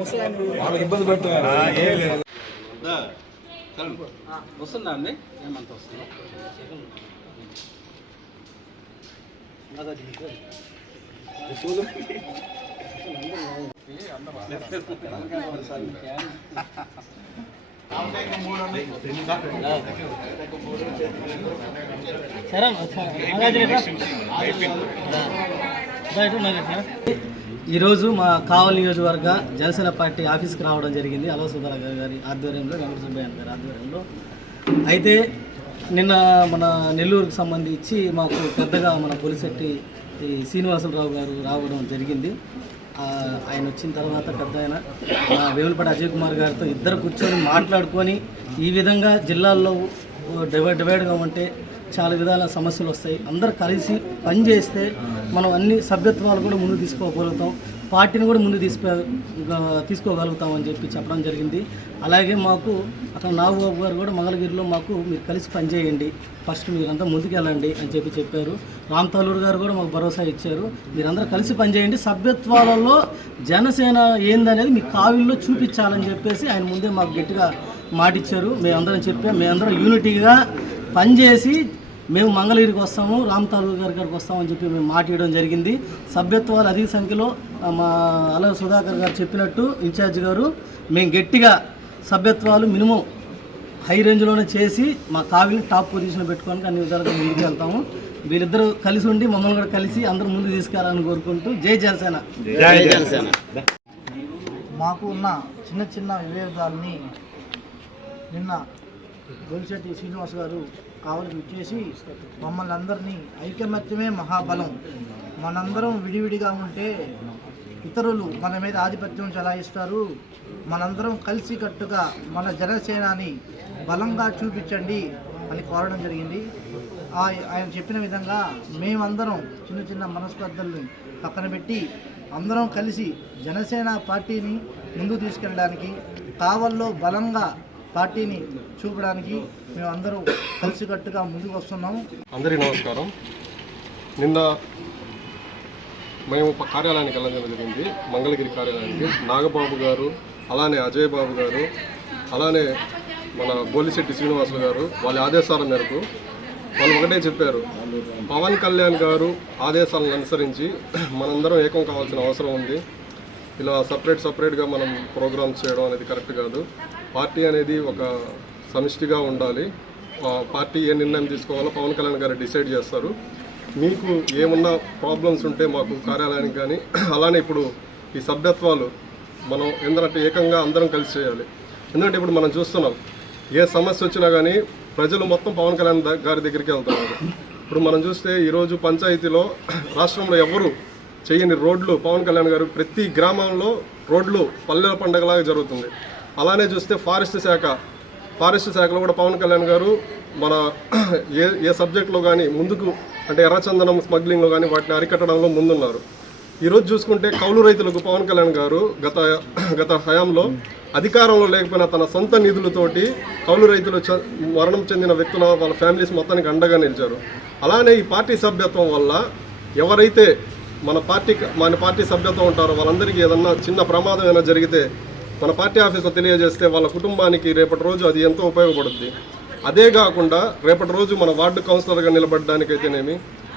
వాళ్ళకి ఇబ్బంది పెట్టారు. వస్తుందా అండి? ఏమంత వస్తుందా? ఈరోజు మా కావలి నియోజకవర్గ జనసేన పార్టీ ఆఫీస్కి రావడం జరిగింది. అలవ సుధాకర్ గారి ఆధ్వర్యంలో, వెంకట సుబ్బయ్య గారి ఆధ్వర్యంలో. అయితే నిన్న మన నెల్లూరుకు సంబంధించి మాకు పెద్దగా మన పొలిశెట్టి శ్రీనివాసరావు గారు రావడం జరిగింది. ఆయన వచ్చిన తర్వాత పెద్ద ఆయన వేములపాటి అజయ్ కుమార్ గారితో ఇద్దరు కూర్చొని మాట్లాడుకొని ఈ విధంగా జిల్లాల్లో డివైడ్గా ఉంటే చాలా విధాల సమస్యలు వస్తాయి, అందరు కలిసి పనిచేస్తే మనం అన్ని సభ్యత్వాలు కూడా ముందు తీసుకోగలుగుతాం, పార్టీని కూడా ముందు తీసుకోగలుగుతాం అని చెప్పడం జరిగింది. అలాగే మాకు అక్కడ నాగబాబు గారు కూడా మంగళగిరిలో మాకు మీరు కలిసి పనిచేయండి, ఫస్ట్ మీరంతా ముందుకెళ్ళండి అని చెప్పారు. రామ్ తాలూరు గారు కూడా మాకు భరోసా ఇచ్చారు, మీరందరూ కలిసి పనిచేయండి, సభ్యత్వాలలో జనసేన ఏందనేది మీ కావిల్లో చూపించాలని చెప్పేసి ఆయన ముందే మాకు గట్టిగా మాటిచ్చారు. మేమందరం యూనిటీగా పనిచేసి మేము మంగళగిరికి వస్తాము, రామ్ తాలూరు గారికి వస్తామని చెప్పి మేము మాట్లాడడం జరిగింది. సభ్యత్వాలు అధిక సంఖ్యలో మా అలవ సుధాకర్ గారు చెప్పినట్టు ఇన్ఛార్జ్ గారు మేము గట్టిగా సభ్యత్వాలు మినిమం హై రేంజ్లోనే చేసి మా కావిని టాప్ పొజిషన్ పెట్టుకోవడానికి అన్ని విధాలుగా ముందుకు వెళ్తాము. వీళ్ళిద్దరూ కలిసి ఉండి మమ్మల్ని కూడా కలిసి అందరూ ముందు తీసుకెళ్లాలని కోరుకుంటూ జై జనసేన. మాకు ఉన్న చిన్న విభేదాలని నిన్న గొలిశెట్టి శ్రీనివాస్ గారు కావలికి ఇచ్చేసి మమ్మల్ని అందరినీ ఐకమత్యమే మహాబలం, మనందరం విడివిడిగా ఉంటే ఇతరులు మన మీద ఆధిపత్యం చెలాయిస్తారు, మనందరం కలిసికట్టుగా మన జనసేనాని బలంగా చూపించండి అని కోరడం జరిగింది. ఆయన చెప్పిన విధంగా మేమందరం చిన్న మనస్పర్ధల్ని పక్కన పెట్టి అందరం కలిసి జనసేన పార్టీని ముందుకు తీసుకెళ్ళడానికి, కావల్లో బలంగా పార్టీని చూపడానికి మేమందరం కలిసికట్టుగా ముందుకు వస్తున్నాము. అందరికీ నమస్కారం. నిన్న మేము కార్యాలయానికి వెళ్ళడం జరిగింది, మంగళగిరి కార్యాలయానికి. నాగబాబు గారు, అలానే అజయ్ బాబు గారు, అలానే మన బోలిశెట్టి శ్రీనివాసులు గారు వాళ్ళ ఆదేశాల మేరకు వాళ్ళు ఒకటే చెప్పారు, పవన్ కళ్యాణ్ గారు ఆదేశాలను అనుసరించి మనందరం ఏకం కావాల్సిన అవసరం ఉంది, ఇలా సపరేట్గా మనం ప్రోగ్రామ్స్ చేయడం అనేది కరెక్ట్ కాదు, పార్టీ అనేది ఒక సమిష్టిగా ఉండాలి, పార్టీ ఏ నిర్ణయం తీసుకోవాలో పవన్ కళ్యాణ్ గారు డిసైడ్ చేస్తారు, మీకు ఏమన్నా ప్రాబ్లమ్స్ ఉంటే మాకు కార్యాలయానికి కానీ, అలానే ఇప్పుడు ఈ సభ్యత్వాలు మనం ఎందుకంటే ఏకంగా అందరం కలిసి చేయాలి. ఎందుకంటే ఇప్పుడు మనం చూస్తున్నాం, ఏ సమస్య వచ్చినా కానీ ప్రజలు మొత్తం పవన్ కళ్యాణ్ గారి దగ్గరికి వెళ్తున్నారు. ఇప్పుడు మనం చూస్తే ఈరోజు పంచాయతీలో రాష్ట్రంలో ఎవరు చేయని రోడ్లు పవన్ కళ్యాణ్ గారు, ప్రతి గ్రామంలో రోడ్లు పల్లెల పండగలాగా జరుగుతుంది. అలానే చూస్తే ఫారెస్ట్ శాఖలో కూడా పవన్ కళ్యాణ్ గారు మన ఏ సబ్జెక్టులో కానీ ముందుకు అంటే ఎర్రచందనం స్మగ్లింగ్లో కానీ వాటిని అరికట్టడంలో ముందున్నారు. ఈరోజు చూసుకుంటే కౌలు రైతులకు పవన్ కళ్యాణ్ గారు గత హయాంలో అధికారంలో లేకపోయినా తన సొంత నిధులతోటి కౌలు రైతులు మరణం చెందిన వ్యక్తుల వాళ్ళ ఫ్యామిలీస్ మొత్తానికి అండగా నిలిచారు. అలానే ఈ పార్టీ సభ్యత్వం వల్ల ఎవరైతే మన పార్టీ సభ్యత్వం ఉంటారో వాళ్ళందరికీ ఏదన్నా చిన్న ప్రమాదం ఏమైనా జరిగితే మన పార్టీ ఆఫీస్లో తెలియజేస్తే వాళ్ళ కుటుంబానికి రేపటి రోజు అది ఎంతో ఉపయోగపడుతుంది. అదే కాకుండా రేపటి రోజు మన వార్డు కౌన్సిలర్గా నిలబడడానికైతేనేమి,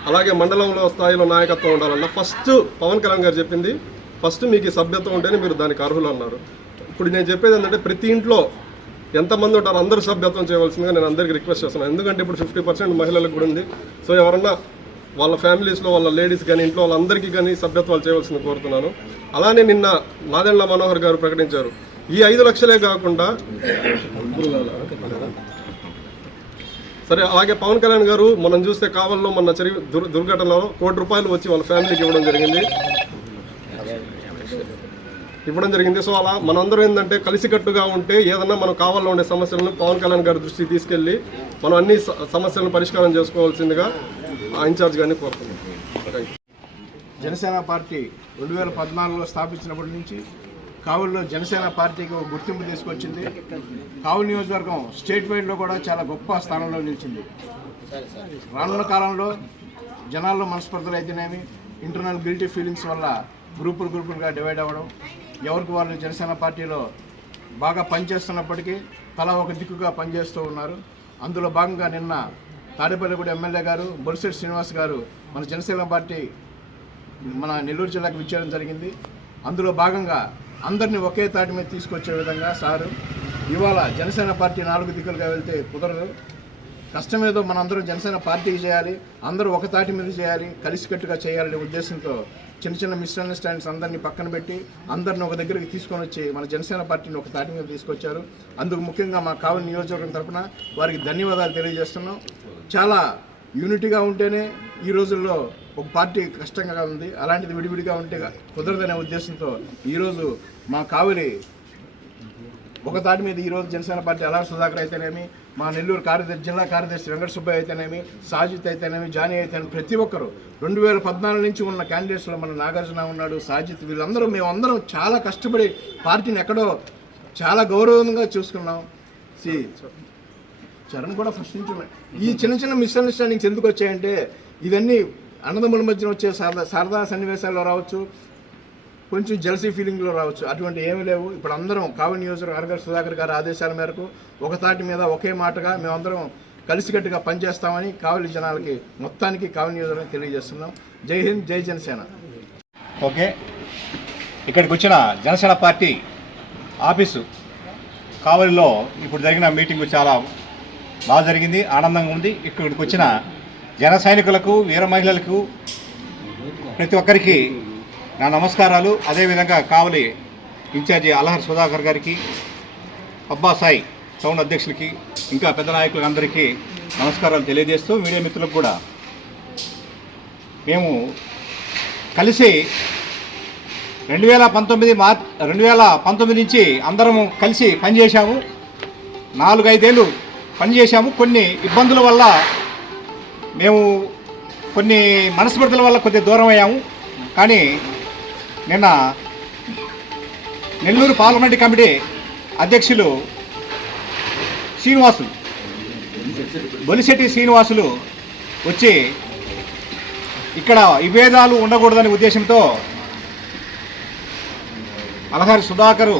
అలాగే మండలంలో స్థాయిలో నాయకత్వం ఉండాలన్న ఫస్ట్ పవన్ కళ్యాణ్ గారు చెప్పింది, ఫస్ట్ మీకు ఈ సభ్యత్వం ఉంటేనే మీరు దానికి అర్హులు అన్నారు. ఇప్పుడు నేను చెప్పేది ఏంటంటే ప్రతి ఇంట్లో ఎంతమంది ఉంటారో అందరూ సభ్యత్వం చేయవలసిందిగా నేను అందరికీ రిక్వెస్ట్ చేస్తున్నాను. ఎందుకంటే ఇప్పుడు 50% మహిళలకు కూడా ఉంది. సో ఎవరన్నా వాళ్ళ ఫ్యామిలీస్లో వాళ్ళ లేడీస్ కానీ ఇంట్లో వాళ్ళందరికీ కానీ సభ్యత్వాలు చేయవలసింది కోరుతున్నాను. అలానే నిన్న నాదెండ్ల మనోహర్ గారు ప్రకటించారు, ఈ 5 లక్షలే కాకుండా సరే, అలాగే పవన్ కళ్యాణ్ గారు మనం చూస్తే కావల్లో మొన్న దుర్ఘటనలో ₹1 కోటి వచ్చి వాళ్ళ ఫ్యామిలీకి ఇవ్వడం జరిగింది. సో అలా మనందరం ఏంటంటే కలిసికట్టుగా ఉంటే ఏదన్నా మనం కావాలో ఉండే సమస్యలను పవన్ కళ్యాణ్ గారి దృష్టికి తీసుకెళ్ళి మనం అన్ని సమస్యలను పరిష్కారం చేసుకోవాల్సిందిగా ఇన్ఛార్జ్ గారిని కోరుతున్నాం. జనసేన పార్టీ 2014లో స్థాపించినప్పటి నుంచి కావుల్లో జనసేన పార్టీకి ఒక గుర్తింపు తీసుకొచ్చింది. కావులు నియోజకవర్గం స్టేట్ వైడ్లో కూడా చాలా గొప్ప స్థానంలో నిలిచింది. రానున్న కాలంలో జనాల్లో మనస్పర్ధలు అయితేనేమి, ఇంటర్నల్ గిల్టీ ఫీలింగ్స్ వల్ల గ్రూపులుగా డివైడ్ అవ్వడం, ఎవరికి వాళ్ళు జనసేన పార్టీలో బాగా పనిచేస్తున్నప్పటికీ తలా ఒక దిక్కుగా పనిచేస్తూ ఉన్నారు. అందులో భాగంగా నిన్న తాడేపల్లిగూడ ఎమ్మెల్యే గారు బొలిశెట్టి శ్రీనివాస్ గారు మన జనసేన పార్టీ మన నెల్లూరు జిల్లాకు విచ్చేయడం జరిగింది. అందులో భాగంగా అందరినీ ఒకే తాటి మీద తీసుకొచ్చే విధంగా సారు ఇవాళ జనసేన పార్టీ 4 దిక్కులుగా వెళ్తే కుదరదు. కష్టమేదో మనందరం జనసేన పార్టీకి చేయాలి, అందరూ ఒక తాటి మీద చేయాలి, కలిసికట్టుగా చేయాలనే ఉద్దేశంతో చిన్న మిస్అండర్స్టాండింగ్స్ అందరినీ పక్కన పెట్టి అందరిని ఒక దగ్గరికి తీసుకొని వచ్చి మన జనసేన పార్టీని ఒక తాటి మీద తీసుకొచ్చారు. అందుకు ముఖ్యంగా మా కావలి నియోజకవర్గం తరఫున వారికి ధన్యవాదాలు తెలియజేస్తున్నాం. చాలా యూనిటీగా ఉంటేనే ఈ రోజుల్లో ఒక పార్టీ కష్టంగా ఉంది, అలాంటిది విడివిడిగా ఉంటే కుదరదనే ఉద్దేశంతో ఈరోజు మా కావలి ఒక తాటి మీద ఈరోజు జనసేన పార్టీ అల్లారి సుధాకర్ అయితేనేమి, మా నెల్లూరు జిల్లా కార్యదర్శి వెంకట సుబ్బయ్య అయితేనేమి, సాజిత్ అయితేనేమి, జానీ అయితేనేమి, ప్రతి ఒక్కరు 2014 నుంచి ఉన్న క్యాండిడేట్స్లో మన నాగార్జున ఉన్నాడు, సాజిత్, వీళ్ళందరూ మేమందరం చాలా కష్టపడి పార్టీని ఎక్కడో చాలా గౌరవంగా చూసుకున్నాం. చరణ్ కూడా ఫస్ట్ నుంచి ఈ చిన్న మిస్అండర్స్టాండింగ్స్ ఎందుకు వచ్చాయంటే ఇవన్నీ అన్నదమ్ముల మధ్యన వచ్చే సరదా సన్నివేశాల్లో రావచ్చు, కొంచెం జెలసీ ఫీలింగ్లో రావచ్చు. అటువంటి ఏమీ లేవు. ఇప్పుడు అందరం కావలి నియోజకవర్గ సుధాకర్ గారి ఆదేశాల మేరకు ఒక తాటి మీద ఒకే మాటగా మేమందరం కలిసికట్టుగా పనిచేస్తామని కావలి జనాలకి మొత్తానికి కావలి నియోజకవర్గం తెలియజేస్తున్నాం. జై హింద్, జై జనసేన. ఓకే, ఇక్కడికి వచ్చిన జనసేన పార్టీ ఆఫీసు కావలిలో ఇప్పుడు జరిగిన మీటింగు చాలా బాగా జరిగింది, ఆనందంగా ఉంది. ఇక్కడికి వచ్చిన జన సైనికులకు, వీర మహిళలకు, ప్రతి ఒక్కరికి నా నమస్కారాలు. అదేవిధంగా కావలి ఇన్ఛార్జి అల్లారి సుధాకర్ గారికి, అబ్బా సాయి టౌన్ అధ్యక్షులకి, ఇంకా పెద్ద నాయకులకు అందరికీ నమస్కారాలు తెలియజేస్తూ మీడియా మిత్రులకు కూడా మేము కలిసి 2019 నుంచి అందరము కలిసి పనిచేశాము. 4-5 ఏళ్ళు పనిచేశాము. కొన్ని ఇబ్బందుల వల్ల మేము కొన్ని మనస్పర్ధల వల్ల కొద్దిగా దూరం అయ్యాము. కానీ నిన్న నెల్లూరు పార్లమెంట్ కమిటీ అధ్యక్షులు బొలిశెట్టి శ్రీనివాసులు వచ్చి ఇక్కడ విభేదాలు ఉండకూడదనే ఉద్దేశంతో అల్లారి సుధాకరు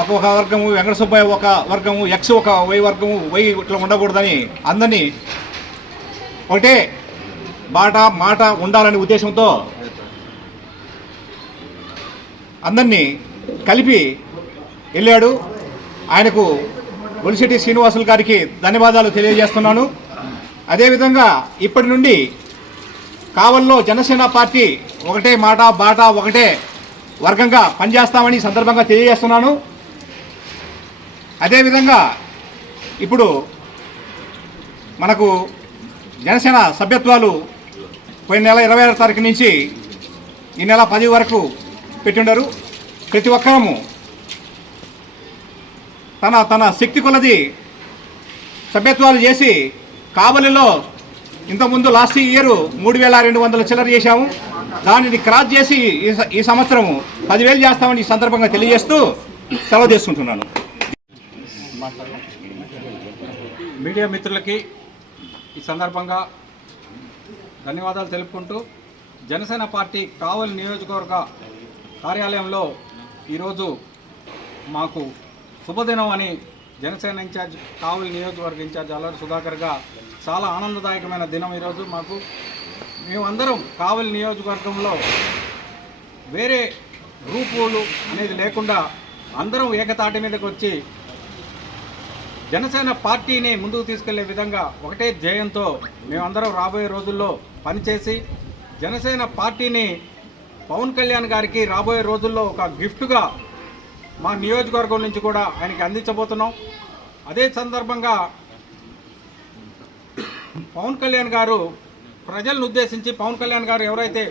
ఒక వర్గము, వెంకట సుబ్బయ్య ఒక వర్గము, ఎక్స్ ఒక వై వర్గము, వై ఇట్లా ఉండకూడదని అందరినీ ఒకటే మాట ఉండాలనే ఉద్దేశంతో అందరినీ కలిపి వెళ్ళాడు. ఆయనకు బొలిశెట్టి శ్రీనివాసులు గారికి ధన్యవాదాలు తెలియజేస్తున్నాను. అదేవిధంగా ఇప్పటి నుండి కావలిలో జనసేన పార్టీ ఒకటే బాట ఒకటే వర్గంగా పనిచేస్తామని సందర్భంగా తెలియజేస్తున్నాను. అదేవిధంగా ఇప్పుడు మనకు జనసేన సభ్యత్వాలు పోయిన నెల 26వ తారీఖు నుంచి ఈ నెల 10 వరకు పెట్టిండారు. ప్రతి ఒక్కరము తన శక్తి కొలది సభ్యత్వాలు చేసి కావలిలో ఇంతకుముందు లాస్ట్ ఇయర్ 3,200 చిల్లర చేశాము. దానిని క్రాస్ చేసి ఈ సంవత్సరము 10,000 చేస్తామని ఈ సందర్భంగా తెలియజేస్తూ సెలవు తీసుకుంటున్నాను. మీడియా మిత్రులకి ఈ సందర్భంగా ధన్యవాదాలు తెలుపుకుంటూ జనసేన పార్టీ కావలి నియోజకవర్గ కార్యాలయంలో ఈరోజు మాకు శుభదినం అని జనసేన ఇన్ఛార్జ్ కావలి నియోజకవర్గ ఇన్ఛార్జ్ అల్లారి సుధాకర్గా చాలా ఆనందదాయకమైన దినం ఈరోజు మాకు. మేమందరం కావలి నియోజకవర్గంలో వేరే గ్రూపులు అనేది లేకుండా అందరం ఏకతాటి మీదకి వచ్చి జనసేన పార్టీని ముందుకు తీసుకెళ్లే విధంగా ఒకటే ధ్యేయంతో మేమందరం రాబోయే రోజుల్లో పనిచేసి జనసేన పార్టీని పవన్ కళ్యాణ్ గారికి రాబోయే రోజుల్లో ఒక గిఫ్ట్గా మా నియోజకవర్గం నుంచి కూడా ఆయనకి అందించబోతున్నాం. అదే సందర్భంగా పవన్ కళ్యాణ్ గారు ప్రజలను ఉద్దేశించి, పవన్ కళ్యాణ్ గారు ఎవరైతే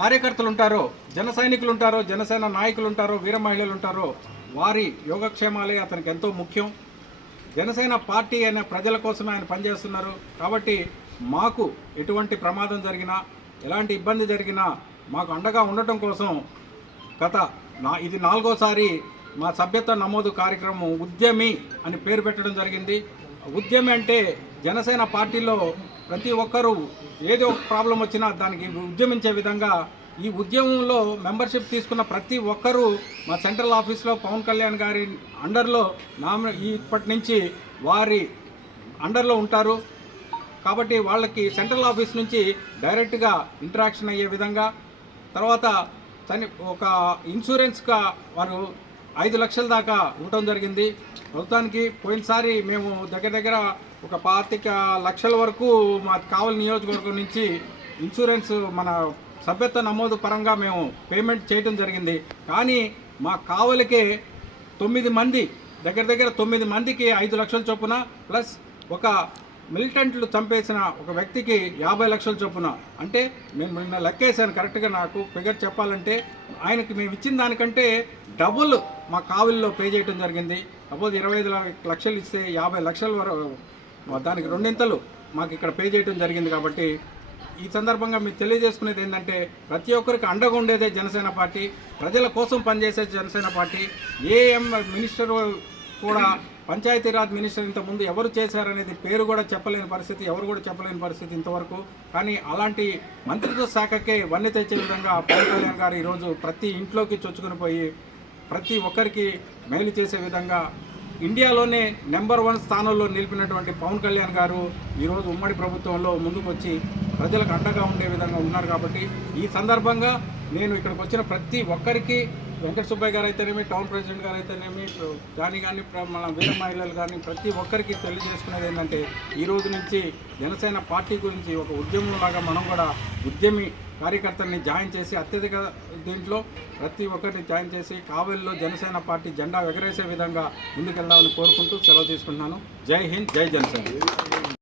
కార్యకర్తలు ఉంటారో, జన సైనికులు ఉంటారో, జనసేన నాయకులు ఉంటారో, వీర మహిళలు ఉంటారో వారి యోగక్షేమాలే అతనికి ఎంతో ముఖ్యం. జనసేన పార్టీ అయిన ప్రజల కోసమే ఆయన పనిచేస్తున్నారు. కాబట్టి మాకు ఎటువంటి ప్రమాదం జరిగినా, ఎలాంటి ఇబ్బంది జరిగినా మాకు అండగా ఉండటం కోసం ఇది 4వసారి మా సభ్యత్వ నమోదు కార్యక్రమం ఉద్యమి అని పేరు పెట్టడం జరిగింది. ఉద్యమి అంటే జనసేన పార్టీలో ప్రతి ఒక్కరూ ఏదో ఒక ప్రాబ్లం వచ్చినా దానికి ఉద్యమించే విధంగా ఈ ఉద్యమంలో మెంబర్షిప్ తీసుకున్న ప్రతి ఒక్కరూ మా సెంట్రల్ ఆఫీస్లో పవన్ కళ్యాణ్ గారి అండర్లో ఇప్పటి నుంచి వారి అండర్లో ఉంటారు. కాబట్టి వాళ్ళకి సెంట్రల్ ఆఫీస్ నుంచి డైరెక్ట్గా ఇంటరాక్షన్ అయ్యే విధంగా, తర్వాత ఒక ఇన్సూరెన్స్గా వారు 5 లక్షల దాకా ఇవ్వటం జరిగింది. మొత్తానికి పోయినసారి మేము దగ్గర ఒక 25 లక్షల వరకు మా కావలి నియోజకవర్గం నుంచి ఇన్సూరెన్స్ మన సభ్యత్వ నమోదు పరంగా మేము పేమెంట్ చేయటం జరిగింది. కానీ మా కావలికే 9 మంది దగ్గర 9 మందికి 5 లక్షల చొప్పున ప్లస్ ఒక మిలిటెంట్లు చంపేసిన ఒక వ్యక్తికి 50 లక్షల చొప్పున, అంటే నేను నిన్న లెక్కేసాను కరెక్ట్గా, నాకు ఫిగర్ చెప్పాలంటే ఆయనకి మేము ఇచ్చిన దానికంటే డబుల్ మా కావిల్లో పే చేయడం జరిగింది. సపోజ్ 25 లక్షలు ఇస్తే 50 లక్షల వరకు దానికి 2 మాకు ఇక్కడ పే చేయడం జరిగింది. కాబట్టి ఈ సందర్భంగా మీకు తెలియజేసుకునేది ఏంటంటే ప్రతి ఒక్కరికి అండగా ఉండేదే జనసేన పార్టీ, ప్రజల కోసం పనిచేసే జనసేన పార్టీ. మినిస్టర్ కూడా పంచాయతీరాజ్ మినిస్టర్ ఇంతకుముందు ఎవరు చేశారనేది పేరు కూడా చెప్పలేని పరిస్థితి, ఎవరు కూడా చెప్పలేని పరిస్థితి ఇంతవరకు. కానీ అలాంటి మంత్రిత్వ శాఖకే వన్నె తెచ్చే విధంగా పవన్ కళ్యాణ్ గారు ఈరోజు ప్రతి ఇంట్లోకి చొచ్చుకుని పోయి ప్రతి ఒక్కరికి మేలు చేసే విధంగా ఇండియాలోనే నెంబర్ 1 స్థానంలో నిలిపినటువంటి పవన్ కళ్యాణ్ గారు ఈరోజు ఉమ్మడి ప్రభుత్వంలో ముందుకు వచ్చి ప్రజలకు అండగా ఉండే విధంగా ఉన్నారు. కాబట్టి ఈ సందర్భంగా నేను ఇక్కడికి వచ్చిన ప్రతి ఒక్కరికి, వెంకట సుబ్బయ్య గారు అయితేనేమి, టౌన్ ప్రెసిడెంట్ గారు అయితేనేమి, జానీ కానీ, మన వీర మహిళలు కానీ ప్రతి ఒక్కరికి తెలియజేసుకునేది ఏంటంటే ఈ రోజు నుంచి జనసేన పార్టీ గురించి ఒక ఉద్యమంలాగా మనం కూడా ఉద్యమి కార్యకర్తల్ని జాయిన్ చేసి అత్యధిక దీంట్లో ప్రతి ఒక్కరిని జాయిన్ చేసి కావలిలో జనసేన పార్టీ జెండా ఎగరేసే విధంగా ముందుకెళ్దామని కోరుకుంటూ సెలవు తీసుకుంటున్నాను. జై హింద్, జై జనసేన.